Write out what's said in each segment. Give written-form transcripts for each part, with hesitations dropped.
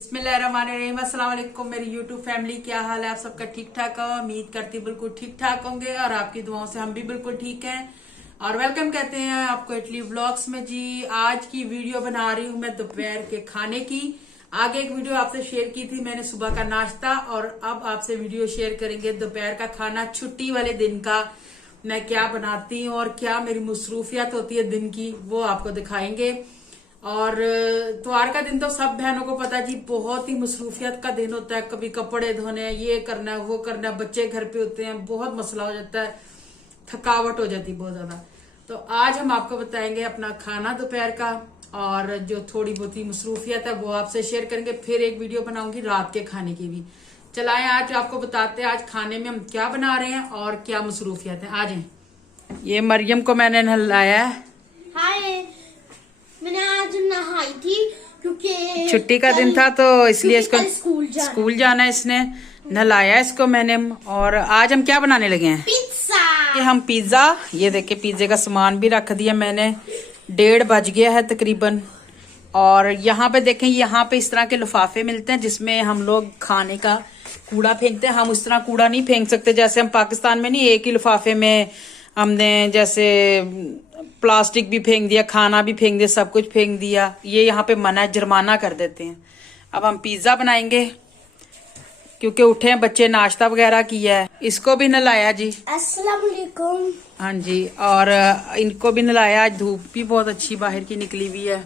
बिस्मिल्लाहिर्रहमानिर्रहीम। अस्सलाम वालेकुम मेरी यूट्यूब फैमिली, क्या हाल है आप सबका? ठीक ठाक हो? उम्मीद करती बिल्कुल ठीक ठाक होंगे और आपकी दुआओं से हम भी बिल्कुल ठीक हैं। और वेलकम कहते हैं आपको इटली व्लॉग्स में। जी आज की वीडियो बना रही हूँ मैं दोपहर के खाने की। आगे एक वीडियो आपसे शेयर की थी मैंने सुबह का नाश्ता, और अब आपसे वीडियो शेयर करेंगे दोपहर का खाना। छुट्टी वाले दिन का मैं क्या बनाती हूँ और क्या मेरी मसरूफियत होती है दिन की, वो आपको दिखाएंगे। और त्योहार का दिन तो सब बहनों को पता है जी, बहुत ही मसरूफियत का दिन होता है। कभी कपड़े धोने हैं, ये करना है वो करना है, बच्चे घर पे होते हैं, बहुत मसला हो जाता है, थकावट हो जाती है बहुत ज्यादा। तो आज हम आपको बताएंगे अपना खाना दोपहर का, और जो थोड़ी बहुत ही मसरूफियत है वो आपसे शेयर करेंगे। फिर एक वीडियो बनाऊंगी रात के खाने की भी। चलाएं आज आपको बताते हैं आज खाने में हम क्या बना रहे हैं और क्या मसरूफियत है। आ जाए। ये मरियम को मैंने नहलाया है। हाय, मैंने आज नहाई थी क्योंकि छुट्टी का दिन था तो इसलिए इसको स्कूल जाना है। इसने नहलाया इसको मैंने। और आज हम क्या बनाने लगे हैं? पिज्जा। कि हम पिज्जा, ये देखिए पिज्जे का सामान भी रख दिया मैंने। 1:30 बज गया है तकरीबन। और यहाँ पे देखें, यहाँ पे इस तरह के लिफाफे मिलते हैं जिसमें हम लोग खाने का कूड़ा फेंकते हैं। हम उस तरह कूड़ा नहीं फेंक सकते जैसे हम पाकिस्तान में नहीं, एक ही लिफाफे में हमने जैसे प्लास्टिक भी फेंक दिया, खाना भी फेंक दिया, सब कुछ फेंक दिया। ये यहाँ पे मना है, जुर्माना कर देते हैं। अब हम पिज्जा बनाएंगे क्योंकि उठे हैं बच्चे, नाश्ता वगैरह किया है। इसको भी नहलाया जी। अस्सलाम वालेकुम। हाँ जी, और इनको भी नहलाया। आज धूप भी बहुत अच्छी बाहर की निकली हुई है।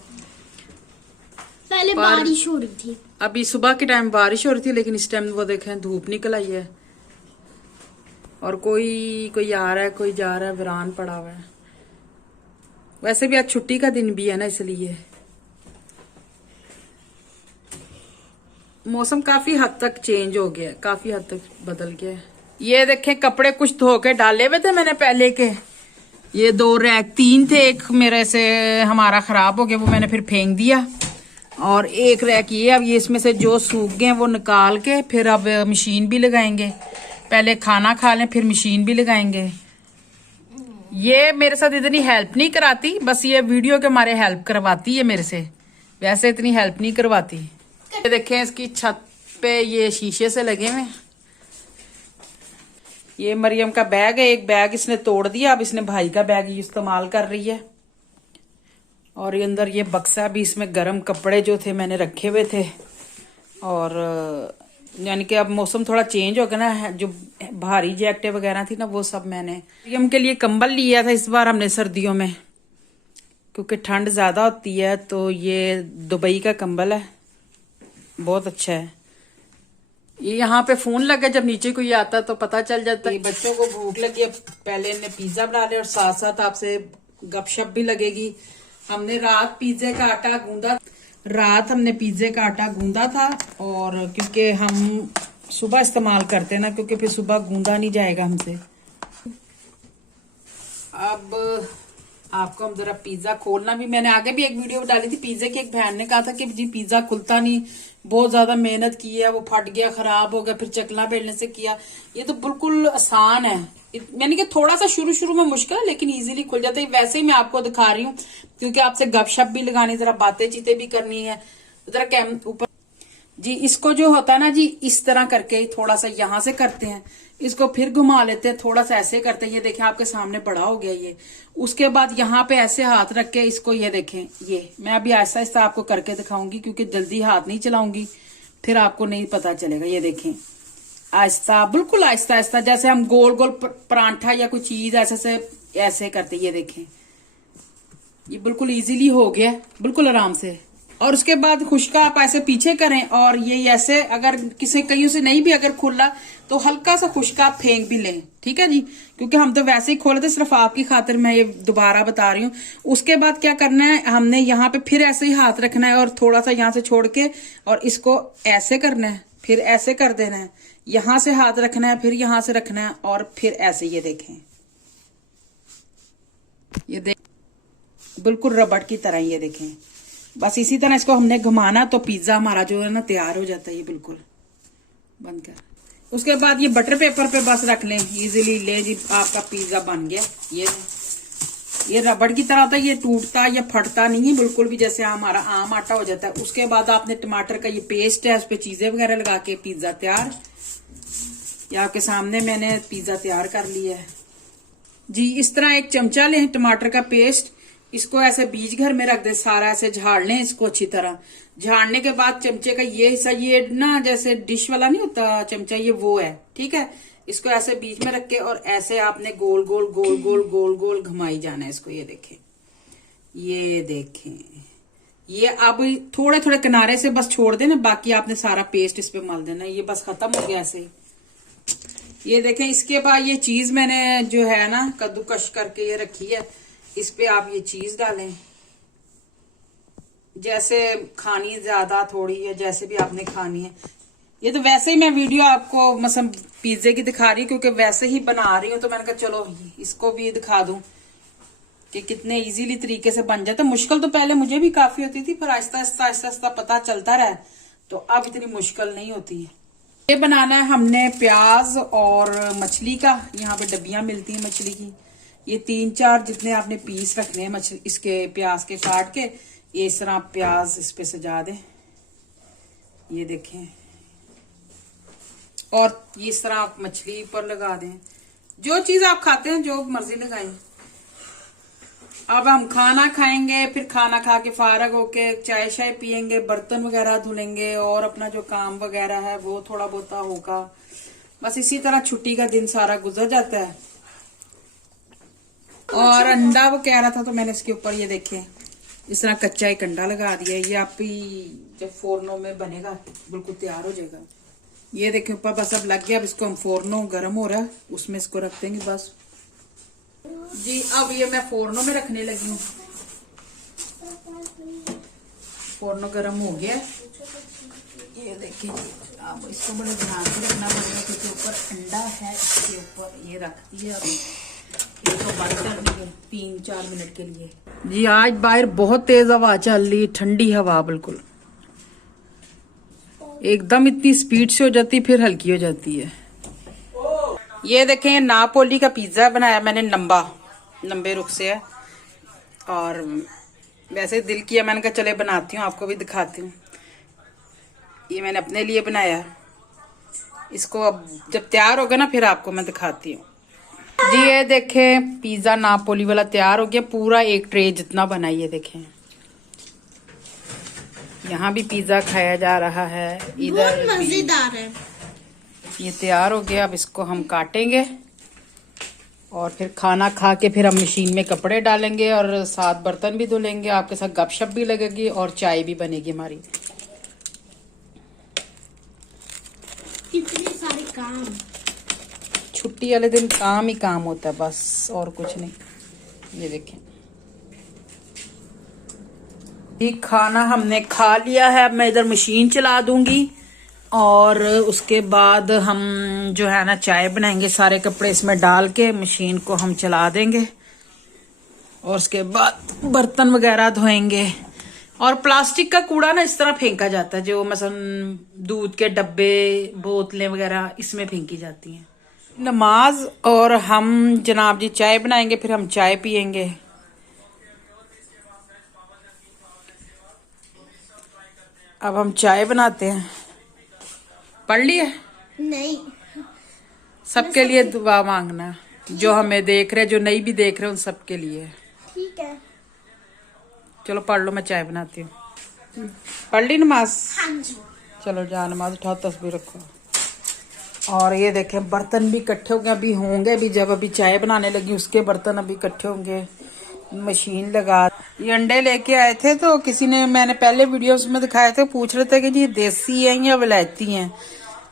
पहले बारिश हो रही थी, अभी सुबह के टाइम बारिश हो रही थी, लेकिन इस टाइम वो देखें धूप निकल आई है। और कोई आ रहा है, कोई जा रहा है, वीरान पड़ा हुआ है। वैसे भी आज छुट्टी का दिन भी है ना, इसलिए मौसम काफी हद तक चेंज हो गया है, काफी हद तक बदल गया है। ये देखें कपड़े कुछ धो के डाले हुए थे मैंने पहले के। ये 2 रैक 3 थे, एक मेरे से हमारा खराब हो गया, वो मैंने फिर फेंक दिया। और एक रैक ये, अब ये इसमें से जो सूख गए वो निकाल के फिर अब मशीन भी लगाएंगे। पहले खाना खा लें फिर मशीन भी लगाएंगे। ये मेरे साथ इतनी हेल्प नहीं कराती, बस ये वीडियो के हमारे हेल्प करवाती है मेरे से, वैसे इतनी हेल्प नहीं करवाती। ये देखें इसकी छत पे ये शीशे से लगे हुए। ये मरियम का बैग है, एक बैग इसने तोड़ दिया, अब इसने भाई का बैग इस्तेमाल कर रही है। और ये अंदर ये बक्सा भी, इसमें गर्म कपड़े जो थे मैंने रखे हुए थे। और यानी कि अब मौसम थोड़ा चेंज हो गया ना, जो भारी जैकेटें वगैरह थी ना वो सब मैंने मरियम के लिए कंबल लिया था इस बार हमने सर्दियों में, क्योंकि ठंड ज्यादा होती है। तो ये दुबई का कंबल है, बहुत अच्छा है। ये यहाँ पे फोन लगा, जब नीचे कोई आता तो पता चल जाता है। बच्चों को भूख लगी, अब पहले इन्हें पिज्जा बना लिया और साथ साथ आपसे गपशप भी लगेगी। हमने रात पिज्जे का आटा गूंदा था, और क्योंकि हम सुबह इस्तेमाल करते हैं ना, क्योंकि फिर सुबह गूंदा नहीं जाएगा हमसे। अब आपको हम जरा पिज्जा खोलना भी, मैंने आगे भी एक वीडियो डाली थी पिज्जे की। एक बहन ने कहा था कि जी पिज्जा खुलता नहीं, बहुत ज्यादा मेहनत की है, वो फट गया, खराब हो गया, फिर चकला बेलने से किया। ये तो बिल्कुल आसान है। मैंने कि थोड़ा सा शुरू में मुश्किल है, लेकिन इजीली खुल जाता है। वैसे ही मैं आपको दिखा रही हूँ क्योंकि आपसे गपशप भी लगानी, जरा बातें चीतें भी करनी है। जरा कैम ऊपर जी, इसको जो होता है ना जी, इस तरह करके थोड़ा सा यहाँ से करते हैं, इसको फिर घुमा लेते हैं, थोड़ा सा ऐसे करते हैं। ये देखें आपके सामने बड़ा हो गया ये। उसके बाद यहाँ पे ऐसे हाथ रख के इसको, ये देखें, ये मैं अभी आहिस्ता आहिस्ता आपको करके दिखाऊंगी क्योंकि जल्दी हाथ नहीं चलाऊंगी, फिर आपको नहीं पता चलेगा। ये देखें आहिस्ता, बिल्कुल आहिस्ता आहिस्ता, जैसे हम गोल गोल परांठा या कोई चीज ऐसे करते। ये देखें ये बिल्कुल इजीली हो गया, बिल्कुल आराम से। और उसके बाद खुशका आप ऐसे पीछे करें, और ये ऐसे अगर किसी कहीं से नहीं भी अगर खुला तो हल्का सा खुशका आप फेंक भी लें, ठीक है जी, क्योंकि हम तो वैसे ही खोले थे, सिर्फ आपकी खातिर मैं ये दोबारा बता रही हूँ। उसके बाद क्या करना है, हमने यहाँ पे फिर ऐसे ही हाथ रखना है और थोड़ा सा यहाँ से छोड़ के और इसको ऐसे करना है, फिर ऐसे कर देना है, यहाँ से हाथ रखना है, फिर यहाँ से रखना है, और फिर ऐसे। ये देखें, ये देख बिल्कुल रबड़ की तरह। ये देखें, बस इसी तरह इसको हमने घुमाना तो पिज्जा हमारा जो है ना तैयार हो जाता है। ये बिल्कुल बंद कर। उसके बाद ये बटर पेपर पे बस रख लें, इजीली ले जी, आपका पिज्जा बन गया। ये ये रबड़ की तरह होता है, ये टूटता या फटता नहीं है बिल्कुल भी, जैसे हमारा आम आटा हो जाता है। उसके बाद आपने टमाटर का ये पेस्ट है, उस पर चीजें वगैरह लगा के पिज्जा तैयार। ये आपके सामने मैंने पिज्जा तैयार कर लिया है जी। इस तरह एक चमचा लें टमाटर का पेस्ट, इसको ऐसे बीच घर में रख दें, सारा ऐसे झाड़ लें इसको अच्छी तरह। झाड़ने के बाद चमचे का ये हिस्सा, ये ना जैसे डिश वाला नहीं होता चमचा, ये वो है, ठीक है। इसको ऐसे बीच में रख के और ऐसे आपने गोल गोल गोल गोल गोल गोल घुमाई जाना है इसको। ये देखें, ये देखें, ये अब थोड़े थोड़े किनारे से बस छोड़ देना, बाकी आपने सारा पेस्ट इस पे मल देना। ये बस खत्म हो गया ऐसे ही। ये देखें, इसके बाद ये चीज मैंने जो है ना कद्दूकश करके ये रखी है, इस पे आप ये चीज डालें, जैसे खानी ज्यादा थोड़ी है, जैसे भी आपने खानी है। ये तो वैसे ही मैं वीडियो आपको मतलब पिज्जे की दिखा रही हूँ, क्योंकि वैसे ही बना रही हूँ, तो मैंने कहा चलो इसको भी दिखा दूं कि कितने इजीली तरीके से बन जाता। मुश्किल तो पहले मुझे भी काफी होती थी, पर आहिस्ता आहिस्ता आहिस्ता आहिस्ता पता चलता रहा, तो अब इतनी मुश्किल नहीं होती है। ये बनाना है हमने प्याज और मछली का, यहाँ पे डब्बियां मिलती हैं मछली की। ये 3-4 जितने आपने पीस रखने हैं मछली इसके प्याज के काट के, ये इस तरह प्याज इस पे सजा दें, ये देखें, और इस तरह आप मछली पर लगा दें। जो चीज आप खाते हैं जो मर्जी लगाएं। अब हम खाना खाएंगे, फिर खाना खा के फारग होके चाय शाय पियेंगे, बर्तन वगैरह धुलेंगे और अपना जो काम वगैरह है वो थोड़ा बहुत होगा। बस इसी तरह छुट्टी का दिन सारा गुजर जाता है। और अंडा वो कह रहा था, तो मैंने इसके ऊपर ये देखे इस तरह कच्चा एक अंडा लगा दिया। ये आप ही जब फोरनों में बनेगा बिल्कुल तैयार हो जाएगा। ये देखें ऊपर बस अब लग गया। अब इसको हम फोरनों गर्म हो रहा है उसमें इसको रख देंगे बस जी। अब ये मैं फोरनों में रखने लगी हूँ। फोरनों गर्म हो गया। ये देखिए, अब इसको बड़े ध्यान से रखना पड़ेगा क्योंकि ऊपर अंडा है, इसके ऊपर ये रख दिया। अब इसको बंद कर देंगे 3-4 मिनट के लिए जी। आज बाहर बहुत तेज हवा चल रही, ठंडी हवा बिल्कुल एकदम इतनी स्पीड से हो जाती फिर हल्की हो जाती है। ये देखें, नापोली का पिज्जा बनाया मैंने, लंबे रुख से है। और वैसे दिल किया, मैंने कहा चले बनाती हूँ, आपको भी दिखाती हूँ। ये मैंने अपने लिए बनाया। इसको अब जब तैयार होगा ना फिर आपको मैं दिखाती हूँ जी। ये देखें, पिज्जा नापोली वाला तैयार हो गया, पूरा एक ट्रे जितना बना। ये देखें, यहाँ भी पिज्जा खाया जा रहा है, इधर मजेदार है। ये तैयार हो गया। अब इसको हम काटेंगे और फिर खाना खा के फिर हम मशीन में कपड़े डालेंगे और साथ बर्तन भी धुलेंगे, आपके साथ गपशप भी लगेगी और चाय भी बनेगी हमारी। कितने सारे काम, छुट्टी वाले दिन काम ही काम होता है बस, और कुछ नहीं। ये देखें, ये खाना हमने खा लिया है। अब मैं इधर मशीन चला दूंगी और उसके बाद हम जो है ना चाय बनाएंगे। सारे कपड़े इसमें डाल के मशीन को हम चला देंगे और उसके बाद बर्तन वगैरह धोएंगे। और प्लास्टिक का कूड़ा ना इस तरह फेंका जाता है, जो मसलन दूध के डब्बे, बोतलें वगैरह इसमें फेंकी जाती हैं। नमाज और हम जनाब जी चाय बनाएंगे, फिर हम चाय पियेंगे। अब हम चाय बनाते हैं। पढ़ लिए? नहीं, सबके लिए दुआ मांगना, जो हमें देख रहे, जो नहीं भी देख रहे उन सबके लिए। ठीक है, चलो पढ़ लो, मैं चाय बनाती हूँ। पढ़ ली नमाज? हाँ जी। चलो जा, नमाज उठाओ, तस्बीह रखो। और ये देखें, बर्तन भी इकट्ठे हो गए, अभी होंगे भी। जब अभी चाय बनाने लगी उसके बर्तन अभी इकट्ठे होंगे। मशीन लगा, ये अंडे लेके आए थे, तो किसी ने, मैंने पहले वीडियोस में दिखाए थे, पूछ रहे थे कि जी देसी हैं या विलायती हैं।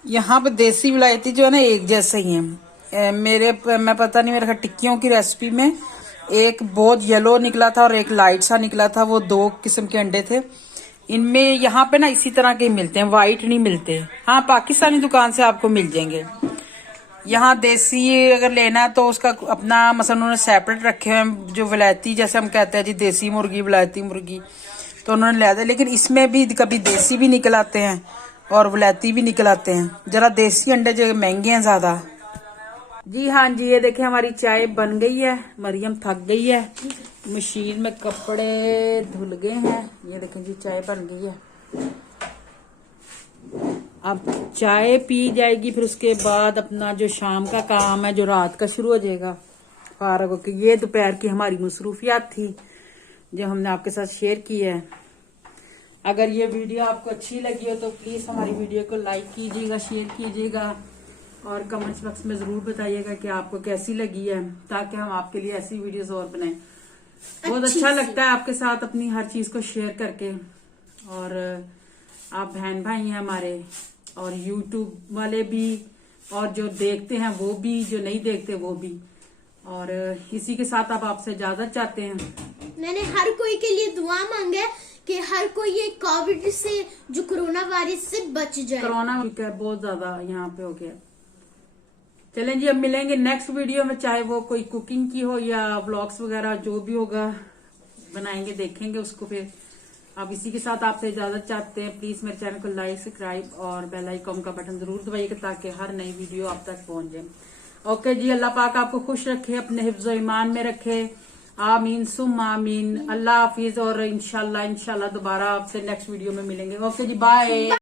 यहाँ पे देसी विलायती जो है ना एक जैसे ही हैं। मैं पता नहीं, मेरे ख्याल टिक्कियों की रेसिपी में एक बहुत येलो निकला था और एक लाइट सा निकला था, वो 2 किस्म के अंडे थे। इनमें यहाँ पे ना इसी तरह के मिलते हैं, व्हाइट नहीं मिलते। हाँ, पाकिस्तानी दुकान से आपको मिल जाएंगे। यहाँ देसी अगर लेना है तो उसका अपना मसलन उन्होंने सेपरेट रखे हैं, जो विलायती जैसे हम कहते हैं जी, देसी मुर्गी, विलायती मुर्गी, तो उन्होंने लिया था। लेकिन इसमें भी कभी देसी भी निकल आते हैं और विलायती भी निकल आते हैं। जरा देसी अंडे जो महंगे हैं ज्यादा। जी हाँ जी, ये देखिए हमारी चाय बन गई है। मरियम थक गई है, मशीन में कपड़े धुल गए हैं। ये देखें जी चाय बन गई है। अब चाय पी जाएगी, फिर उसके बाद अपना जो शाम का काम है, जो रात का शुरू हो जाएगा फारग होके। ये दोपहर की हमारी मसरूफियात थी जो हमने आपके साथ शेयर की है। अगर ये वीडियो आपको अच्छी लगी हो तो प्लीज हमारी वीडियो को लाइक कीजिएगा, शेयर कीजिएगा और कमेंट्स बॉक्स में जरूर बताइएगा कि आपको कैसी लगी है, ताकि हम आपके लिए ऐसी वीडियोस और बनाएं। बहुत अच्छा लगता है आपके साथ अपनी हर चीज को शेयर करके। और आप बहन भाई हैं हमारे, और यूट्यूब वाले भी, और जो देखते हैं वो भी, जो नहीं देखते वो भी। और इसी के साथ आप आपसे इजाजत चाहते हैं। मैंने हर कोई के लिए दुआ मांगा है कि हर कोई ये कोविड से, जो कोरोना वायरस से बच जाए। कोरोना बहुत ज्यादा यहाँ पे हो गया। चलें जी, अब मिलेंगे नेक्स्ट वीडियो में, चाहे वो कोई कुकिंग की हो या व्लॉग्स वगैरह, जो भी होगा बनाएंगे, देखेंगे उसको। फिर अब इसी के साथ आपसे इजाजत चाहते हैं। प्लीज मेरे चैनल को लाइक, सब्सक्राइब और बेल आइकन का बटन जरूर दबाइएगा, ताकि हर नई वीडियो आप तक पहुंच जाए। ओके जी, अल्लाह पाक आपको खुश रखे, अपने हिफ्ज़ ईमान में रखे। आमीन सुम आमीन। अल्लाह हाफिज, और इंशाल्लाह दोबारा आपसे नेक्स्ट वीडियो में मिलेंगे। ओके जी, बाय।